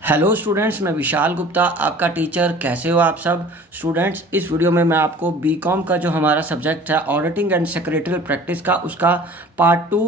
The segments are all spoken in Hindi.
हेलो स्टूडेंट्स, मैं विशाल गुप्ता आपका टीचर। कैसे हो आप सब स्टूडेंट्स। इस वीडियो में मैं आपको बीकॉम का जो हमारा सब्जेक्ट है ऑडिटिंग एंड सेक्रेटरियल प्रैक्टिस का उसका पार्ट 2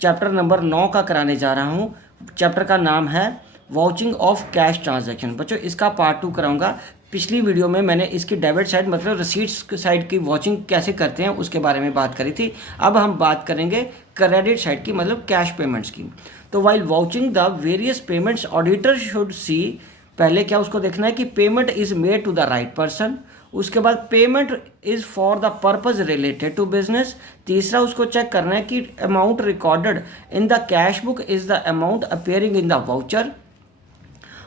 चैप्टर नंबर 9 का कराने जा रहा हूँ। चैप्टर का नाम है वाउचिंग ऑफ कैश ट्रांजैक्शन। बच्चों, इसका पार्ट 2 कराऊंगा। पिछली वीडियो में मैंने इसकी डेबिट साइड मतलब रसीट्स साइड की वॉचिंग कैसे करते हैं उसके बारे में बात करी थी। अब हम बात करेंगे क्रेडिट साइड की मतलब कैश पेमेंट्स की। तो while vouching the various payments auditor should see, पहले क्या उसको देखना है कि payment is made to the right person. उसके बाद payment is for the purpose related to business. तीसरा उसको चेक करना है कि amount recorded in the cash book is the amount appearing in the voucher.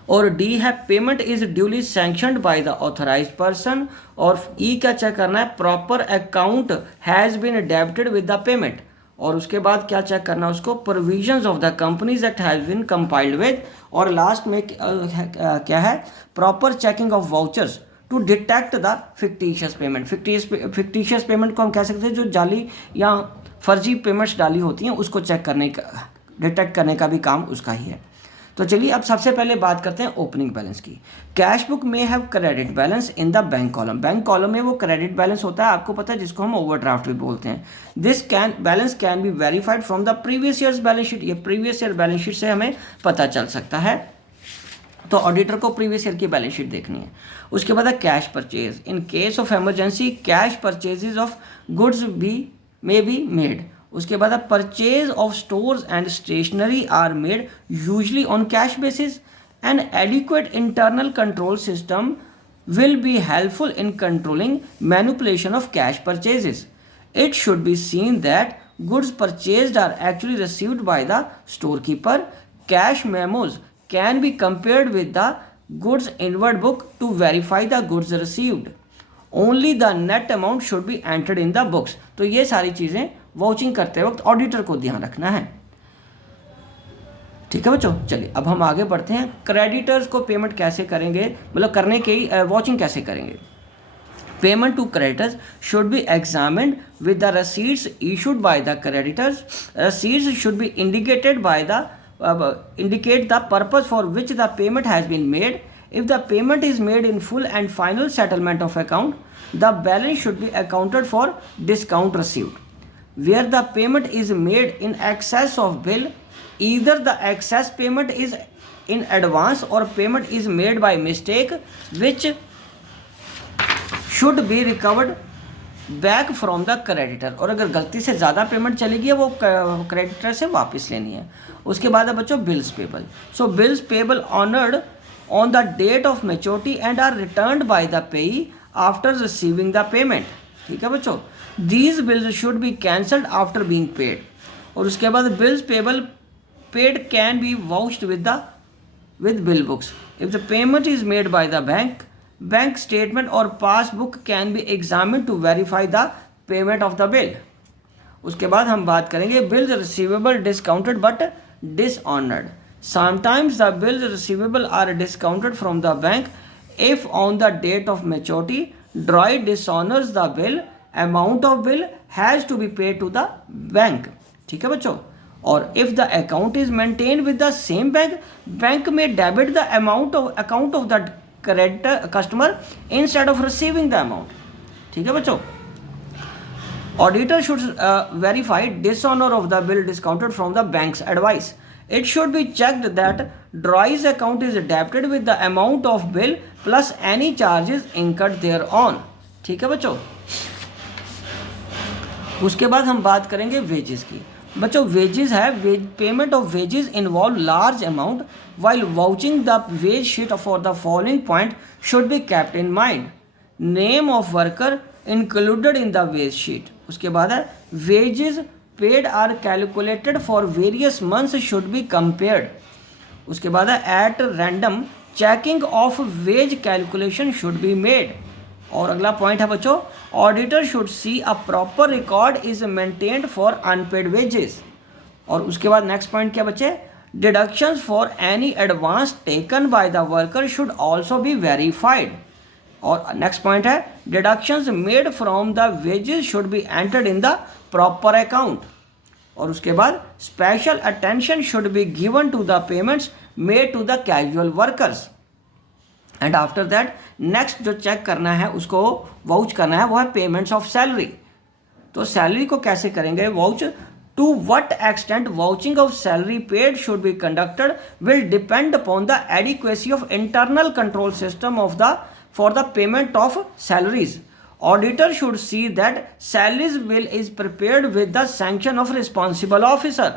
और डी है payment is duly sanctioned by the authorise person. और ई क्या चेक करना है, proper account has been debited with the payment. और उसके बाद क्या चेक करना है उसको, provisions of the companies that have been compiled with. और लास्ट में क्या है, proper checking of vouchers to detect the fictitious payment. Fictitious payment को हम कह सकते हैं जो जाली या फर्जी पेमेंट्स डाली होती हैं उसको चेक करने का, डिटेक्ट करने का भी काम उसका ही है। तो चलिए अब सबसे पहले बात करते हैं ओपनिंग बैलेंस की। कैश बुक में have credit balance in the bank column. Bank column में वो क्रेडिट बैलेंस होता है, आपको पता है, जिसको हम ओवरड्राफ्ट भी बोलते हैं। This balance can be verified from the previous year's balance sheet. ये प्रीवियस ईयर बैलेंस शीट से हमें पता चल सकता है। तो ऑडिटर को प्रीवियस ईयर की बैलेंस शीट देखनी है। उसके बाद है cash purchase. In case of emergency cash purchases of goods may be made. उसके बाद purchase of stores and stationery are made usually on cash basis. An adequate internal control system will be helpful in controlling manipulation of cash purchases. It should be seen that goods purchased are actually received by the storekeeper. Cash memos can be compared with the goods inward book to verify the goods received. Only the net amount should be entered in the books. तो ये सारी चीज़ें वाउचिंग करते वक्त ऑडिटर को ध्यान रखना है। ठीक है बच्चों, चलिए अब हम आगे बढ़ते हैं। क्रेडिटर्स को पेमेंट कैसे करेंगे, मतलब करने की वॉचिंग कैसे करेंगे। Payment to creditors should be examined with the receipts issued by the creditors. Receipts should be indicated by the indicate the purpose for which the payment has been made. If the payment is made in full and final settlement of account, the balance should be accounted for discount received. Where the payment is made in excess of bill, either the excess payment is in advance or payment is made by mistake, which should be recovered back from the creditor. और अगर गलती से ज़्यादा पेमेंट चली गई है वो क्रेडिटर से वापस लेनी है। उसके बाद है बच्चों bills payable. So bills payable honoured on the date of maturity and are returned by the payee after receiving the payment. ठीक है बच्चों, these bills should be cancelled after being paid. और उसके बाद bills payable paid can be vouched with bill books. If the payment is made by the bank statement or passbook can be examined to verify the payment of the bill. उसके बाद हम बात करेंगे bills receivable discounted but dishonored. Sometimes the bills receivable are discounted from the bank if on the date of maturity drawee dishonors the bill, amount of bill has to be paid to the bank. ठीक है बच्चों। और if the account is maintain with the same bank में debit the amount of account of the creditor customer instead of receiving the amount. ठीक है बच्चों। Auditor should verify dishonour of the bill discounted from the bank's advice. It should be checked that drawee's account is debited with the amount of bill plus any charges incurred thereon. ठीक है बच्चों। उसके बाद हम बात करेंगे वेजेस की। बच्चों वेजेस है, payment of wages involve large amount while vouching the wage sheet for the following point should be kept in mind. Name of worker included in the wage sheet. उसके बाद है wages paid are calculated for various months should be compared. उसके बाद है at random checking of wage calculation should be made. और अगला पॉइंट है बच्चों, auditor should see a proper record is maintained for unpaid wages. और उसके बाद नेक्स्ट पॉइंट क्या बच्चे, deductions for any advance taken by the worker should also be verified. और नेक्स्ट पॉइंट है deductions made from the wages should be entered in the proper account. और उसके बाद special attention should be given to the payments made to the casual workers. And after that next जो चेक करना है, उसको वाउच करना है, वो है पेमेंट्स ऑफ सैलरी। तो सैलरी को कैसे करेंगे vouch? To what extent vouching of salary paid should be conducted will depend upon the adequacy of internal control system of the for the payment of salaries. Auditor should see that salaries bill is prepared with the sanction of responsible officer.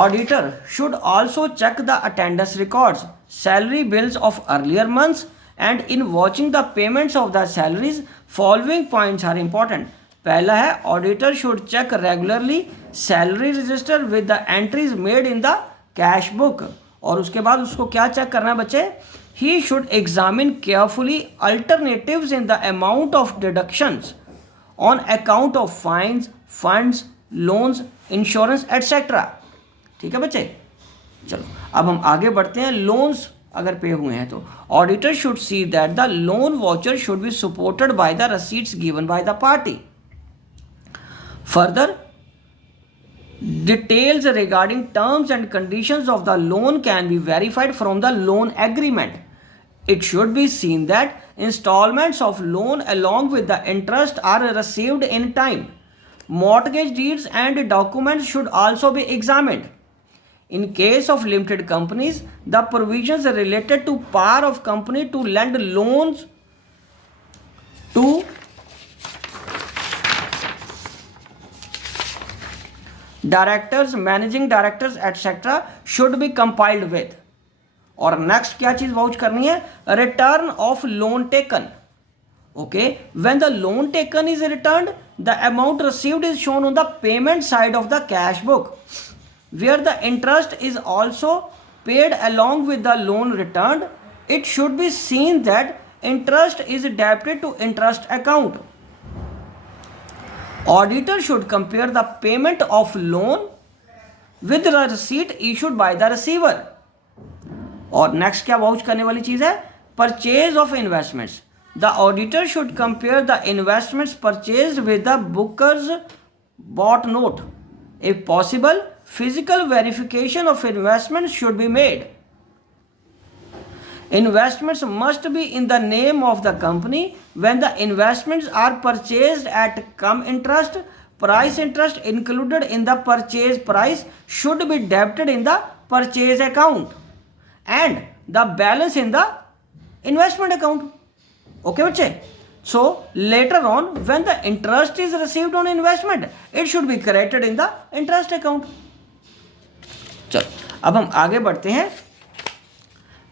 Auditor should also check the attendance records, salary bills of earlier months, and in watching the payments of the salaries, following points are important. पहला है auditor should check regularly salary register with the entries made in the cash book. और उसके बाद उसको क्या चेक करना है बच्चे? He should examine carefully alternatives in the amount of deductions on account of fines, funds, loans, insurance, etc. ठीक है बच्चे? चलो अब हम आगे बढ़ते हैं। लोन्स अगर पे हुए हैं तो auditor should see that the loan voucher should be supported by the receipts given by the party. Further details regarding terms and conditions of the loan can be verified from the loan agreement. It should be seen that installments of loan along with the interest are received in time. Mortgage deeds and documents should also be examined. In case of limited companies, the provisions related to power of company to lend loans to directors, managing directors etcetera should be compiled with. और नेक्स्ट क्या चीज वाउच करनी है? Return of loan taken. Okay, when the loan taken is returned the amount received is shown on the payment side of the cash book where the interest is also paid along with the loan returned. It should be seen that interest is debited to interest account. Auditor should compare the payment of loan with the receipt issued by the receiver. और next क्या वाउच करने वाली चीज है? Purchase of investments. The auditor should compare the investments purchased with the booker's bought note. If possible, physical verification of investments should be made. Investments must be in the name of the company. When the investments are purchased at come interest, price interest included in the purchase price should be debited in the purchase account and the balance in the investment account. Okay बच्चे? So later on when the interest is received on investment, it should be credited in the interest account. चलो अब हम आगे बढ़ते हैं,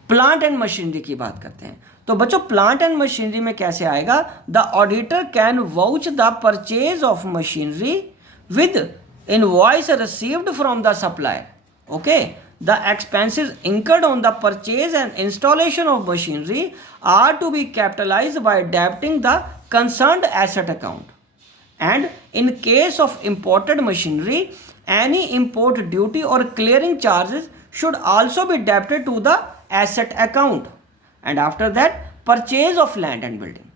प्लांट एंड मशीनरी की बात करते हैं। तो बच्चों प्लांट एंड मशीनरी में कैसे आएगा? The auditor can vouch the purchase of machinery with invoice received from the supplier. Okay, the expenses incurred on the purchase and installation of machinery are to be capitalised by debiting the concerned asset account. And in case of imported machinery any import duty और clearing charges should also be debited to the asset account. And after that, purchase of land and building.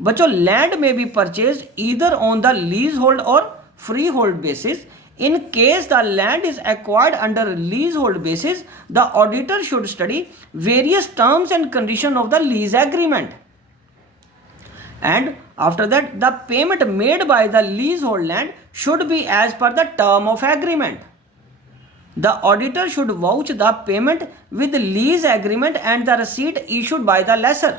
बच्चों land may be purchased either on the leasehold or freehold basis. In case the land is acquired under leasehold basis, the auditor should study various terms and conditions of the lease agreement. And after that, the payment made by the leasehold land should be as per the term of agreement. The auditor should vouch the payment with lease agreement and the receipt issued by the lessor.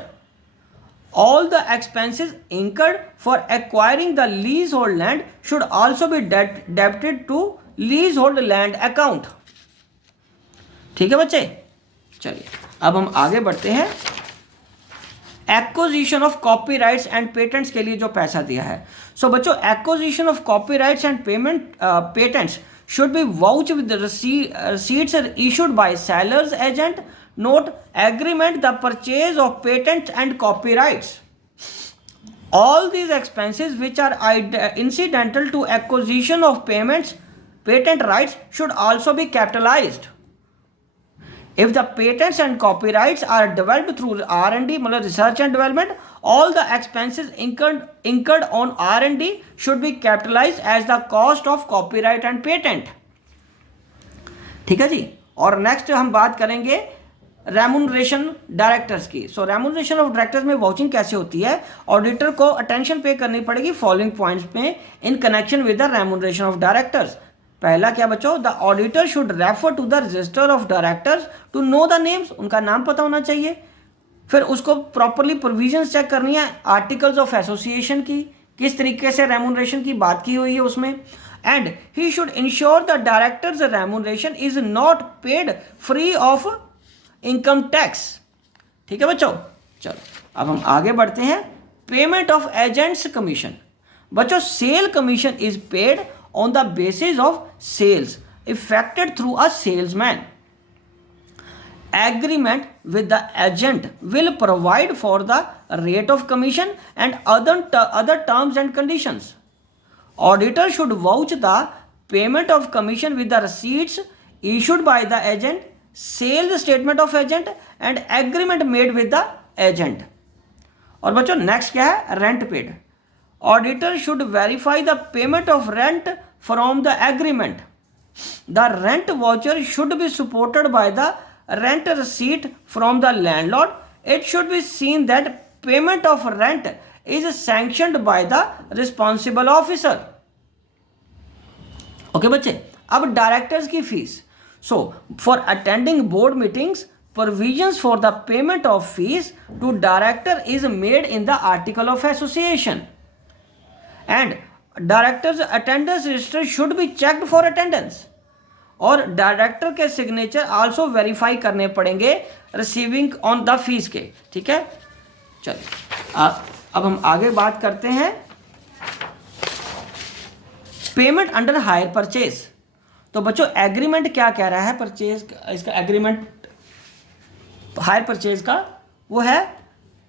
All the expenses incurred for acquiring the leasehold land should also be debited to leasehold land account. ठीक है बच्चे? चलिए अब हम आगे बढ़ते हैं। Acquisition of copyrights and patents के लिए जो पैसा दिया है। सो बच्चों acquisition of copyrights and patents should be vouched with the receipts issued by seller's agent. Note agreement the purchase of patents and copyrights. All these expenses which are incidental to acquisition of patent rights should also be capitalized. If the patents and copyrights are developed through R&D, research and development, all the expenses incurred on R&D should be capitalized as the cost of copyright and patent. ठीक है जी। और नेक्स्ट हम बात करेंगे रेम्यूनरेशन डायरेक्टर्स की। सो रेम्यूनरेशन ऑफ डायरेक्टर्स में वाउचिंग कैसे होती है, ऑडिटर को अटेंशन पे करनी पड़ेगी फॉलोइंग पॉइंट्स में in connection with the remuneration of directors. पहला क्या बच्चों, the auditor should refer to the register of directors to know the names, उनका नाम पता होना चाहिए। फिर उसको प्रॉपरली प्रोविजंस चेक करनी है आर्टिकल्स ऑफ एसोसिएशन की, किस तरीके से रेम्यूनरेशन की बात की हुई है उसमें। And he should ensure the directors remuneration is not paid free of income tax. ठीक है बच्चों, चलो अब हम आगे बढ़ते हैं। Payment of agents commission. बच्चों sale commission is paid on the basis of sales effected through a salesman. Agreement with the agent will provide for the rate of commission and other terms and conditions. Auditor should vouch the payment of commission with the receipts issued by the agent, sales statement of agent and agreement made with the agent. और बच्चों नेक्स्ट क्या है, rent paid. Auditor should verify the payment of rent from the agreement. The rent voucher should be supported by the rent receipt from the landlord. It should be seen that payment of rent is sanctioned by the responsible officer. Okay बच्चे, अब डायरेक्टर्स की fees. So for attending board meetings provisions for the payment of fees to director is made in the article of association and directors attendance register should be checked for attendance. और डायरेक्टर के सिग्नेचर आल्सो वेरीफाई करने पड़ेंगे रिसीविंग ऑन द फीस के। ठीक है, चलिए अब हम आगे बात करते हैं पेमेंट अंडर हायर परचेज। तो बच्चों एग्रीमेंट क्या कह रहा है परचेज, इसका एग्रीमेंट हायर परचेज का वो है,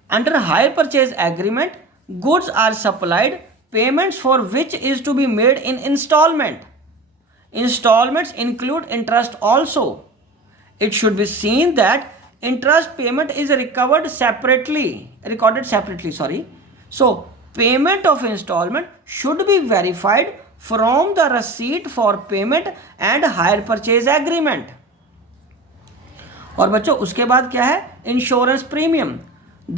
under hire purchase agreement goods are supplied payments for which is to be made in instalment. Installments include interest also. It should be seen that interest payment is recorded separately. So payment of installment should be verified from the receipt for payment and hire purchase agreement. और बच्चों उसके बाद क्या है, insurance premium.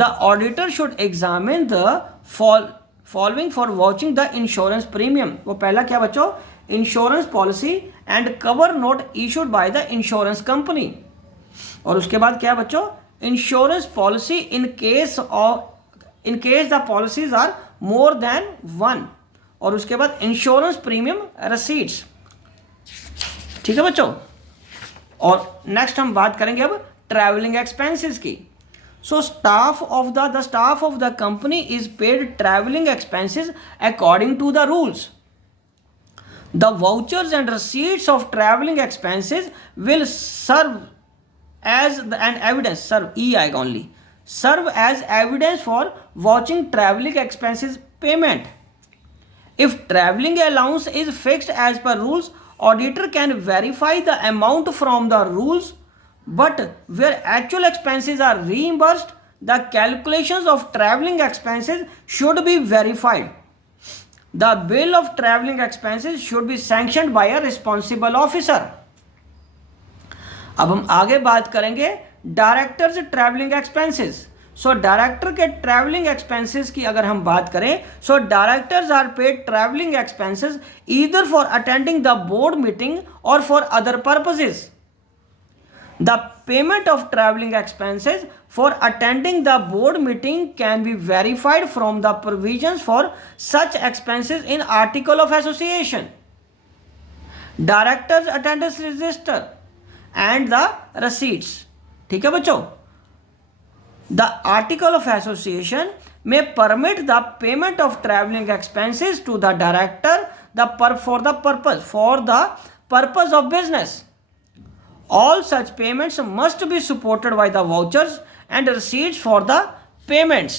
The auditor should examine the following for vouching the insurance premium. वो पहला क्या बच्चों, insurance policy and cover note issued by the insurance company. और उसके बाद क्या बच्चों, insurance policy in case the policies are more than one. और उसके बाद इंश्योरेंस प्रीमियम रसीट्स। ठीक है बच्चों, और नेक्स्ट हम बात करेंगे अब ट्रैवलिंग एक्सपेंसेस की। So staff of the company is paid travelling expenses according to the rules. The vouchers and receipts of traveling expenses will serve as an evidence, serve as evidence for vouching traveling expenses payment. If traveling allowance is fixed as per rules, auditor can verify the amount from the rules, but where actual expenses are reimbursed, the calculations of traveling expenses should be verified. The bill of traveling expenses should be sanctioned by a responsible officer. अब हम आगे बात करेंगे directors travelling expenses. So director के ट्रैवलिंग एक्सपेंसेस की अगर हम बात करें, so directors are paid travelling expenses either for attending the board meeting और for other purposes. The payment of traveling expenses for attending the board meeting can be verified from the provisions for such expenses in Article of Association, Directors Attendance Register and the receipts. ठीक है बच्चों, the Article of Association may permit the payment of traveling expenses to the director for the purpose of business. All such payments must be supported by the vouchers and receipts for the payments.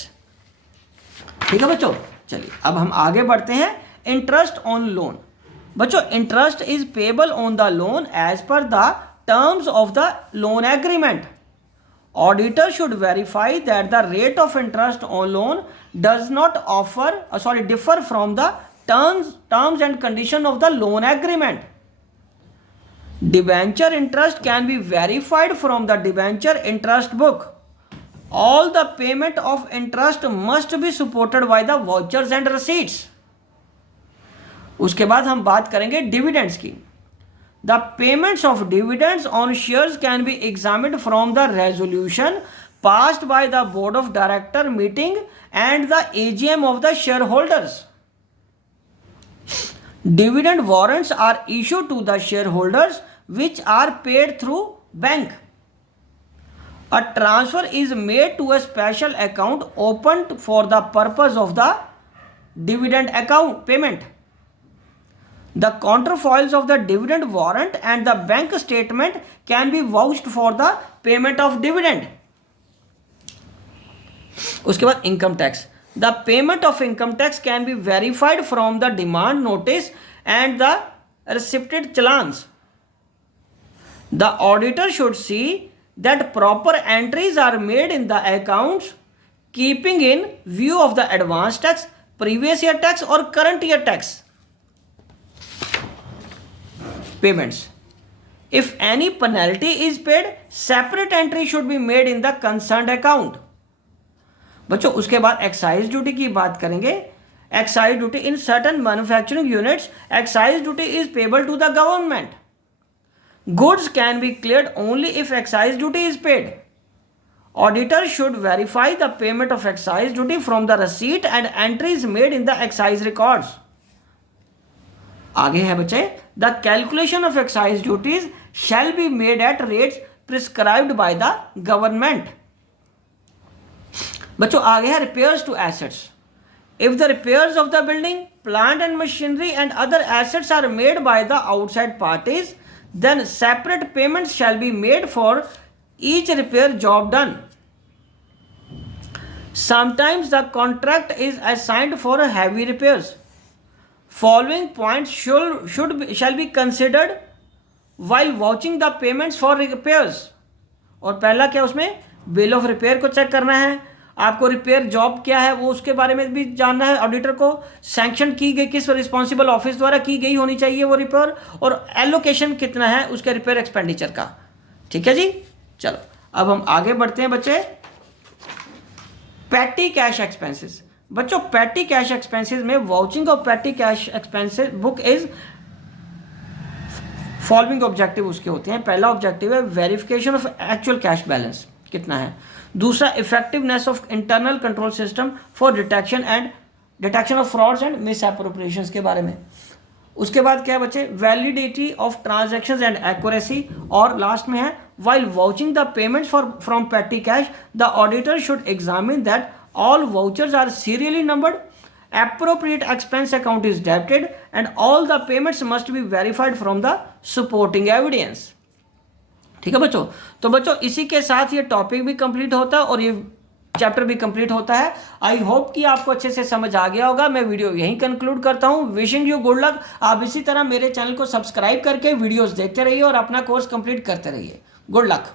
ठीक है बच्चों, चलिए अब हम आगे बढ़ते हैं इंटरेस्ट ऑन लोन। बच्चों interest is payable on the loan as per the terms of the loan agreement. Auditor should verify that the rate of interest on loan does not differ from the terms and condition of the loan agreement. Debenture interest can be verified from the debenture interest book. All the payment of interest must be supported by the vouchers and receipts. उसके बाद हम बात करेंगे डिविडेंड्स की. The payments of dividends on shares can be examined from the resolution passed by the board of director meeting and the AGM of the shareholders. Dividend warrants are issued to the shareholders which are paid through bank. A transfer is made to a special account opened for the purpose of the dividend account payment. The counterfoils of the dividend warrant and the bank statement can be vouched for the payment of dividend. उसके बाद income tax. The payment of income tax can be verified from the demand notice and the receipted challans. The auditor should see that proper entries are made in the accounts keeping in view of the advance tax, previous year tax or current year tax payments. If any penalty is paid, separate entry should be made in the concerned account. बच्चों उसके बाद एक्साइज ड्यूटी की बात करेंगे. Excise duty in certain manufacturing units, excise duty is payable to the government. Goods can be cleared only if excise duty is paid. Auditor should verify the payment of excise duty from the receipt and entries made in the excise records. आगे है बच्चे, the calculation of excise duties shall be made at rates prescribed by the government. बच्चों आगे है repairs to assets. If the repairs of the building, plant and machinery and other assets are made by the outside parties, then separate payments shall be made for each repair job done. Sometimes the contract is assigned for heavy repairs. Following points shall be considered while vouching the payments for repairs. और पहला क्या उसमें बिल ऑफ रिपेयर को चेक करना है, आपको रिपेयर जॉब क्या है वो उसके बारे में भी जानना है. ऑडिटर को सैंक्शन की गई किस रिस्पॉन्सिबल ऑफिस द्वारा की गई होनी चाहिए वो रिपेयर, और एलोकेशन कितना है उसके रिपेयर एक्सपेंडिचर का. ठीक है जी. चलो अब हम आगे बढ़ते हैं बच्चे. Petty cash expenses. बच्चों पैटी कैश एक्सपेंसेस में vouching of petty cash expenses book is following objective उसके होते हैं. पहला ऑब्जेक्टिव है verification of actual cash balance कितना है. दूसरा effectiveness of internal control system for detection of frauds and misappropriations के बारे में. उसके बाद क्या है बच्चे, validity of transactions and accuracy. और लास्ट में है while vouching the payments from पेटी cash the auditor should examine that all vouchers are serially numbered, appropriate expense account is debited and all the payments must be verified from the supporting evidence. ठीक है बच्चों. तो बच्चों इसी के साथ ये टॉपिक भी कंप्लीट होता है और ये चैप्टर भी कंप्लीट होता है. आई होप कि आपको अच्छे से समझ आ गया होगा. मैं वीडियो यहीं कंक्लूड करता हूँ. Wishing you good luck. आप इसी तरह मेरे चैनल को सब्सक्राइब करके वीडियोस देखते रहिए और अपना कोर्स कंप्लीट करते रहिए. Good luck.